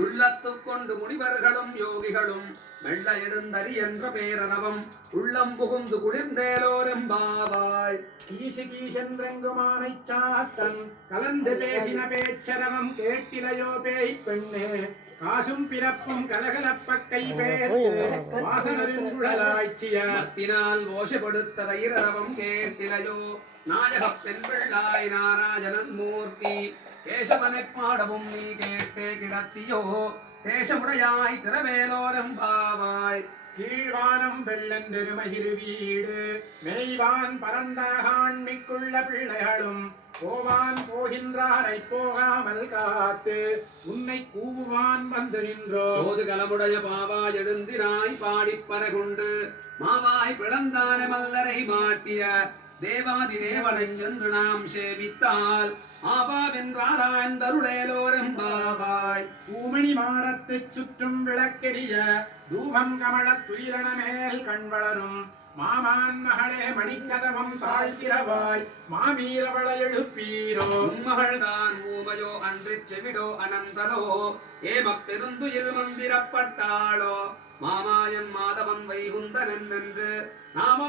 உள்ளத்துக் கொண்டு முனிவர்களும் யோகிகளும் மெல்ல எழுந்தறி என்ற பேரனவம் உள்ளம் புகுந்து குளிர்ந்தேலோரெம்பாவாய். கீசு கீசென்றெங்குமானை சாத்தன் கலந்து பேசின பேச்சரவம் கேட்டிலையோ பேய் பெண்ணே காசும் பிறப்பும் கலகலப்ப கை பேர்த்து வாசனருங்குழலாய்ச்சியத்தினால் ஓஷப்படுத்த தைரவம் கேட்டிலையோ நாயகப் பெண் பிள்ளாய் நாராயணன் மூர்த்தி கேசவனை பாடவும் நீ கேட்டே கிடத்தியோ தேசமுடையாய் திரவேலோரெம்பாவாய். கீழ்வானம் வெள்ளென்றெருமகிரு வீடு மெய்வான் பரந்தகாண்மிக்குள்ள பிள்ளைகளும் போவான் போகின்றாரை போகாமல் காத்து உன்னை கூவான் வந்து நின்றோ போது கலமுடைய பாவாய் எழுந்திராய் பாடிப்பறகுண்டு மாவாய் பிளந்தான மல்லரை மாட்டிய தேவாதி தேவனை சென்று நாம் சேவித்தால் ஆபாவென்றாராய்ந்தருளேலோரெம்பாவாய். பூமணி மாடத்து சுற்றும் விளக்கெரிய தூபம் கமல துயிரண மேல் கண் வளரும் மாமான் மகளே மணிக்கதவம் தாழ்த்திரவாய் மாமீரவள எழுப்பீரோ மகள்தான் ஊமையோ அன்று செவிடோ அனந்தலோ ஏம பெருந்துயில் மந்திரப்பட்டாளோ மாமாயன் மாதவன் வைகுந்தன் என்று நாமம்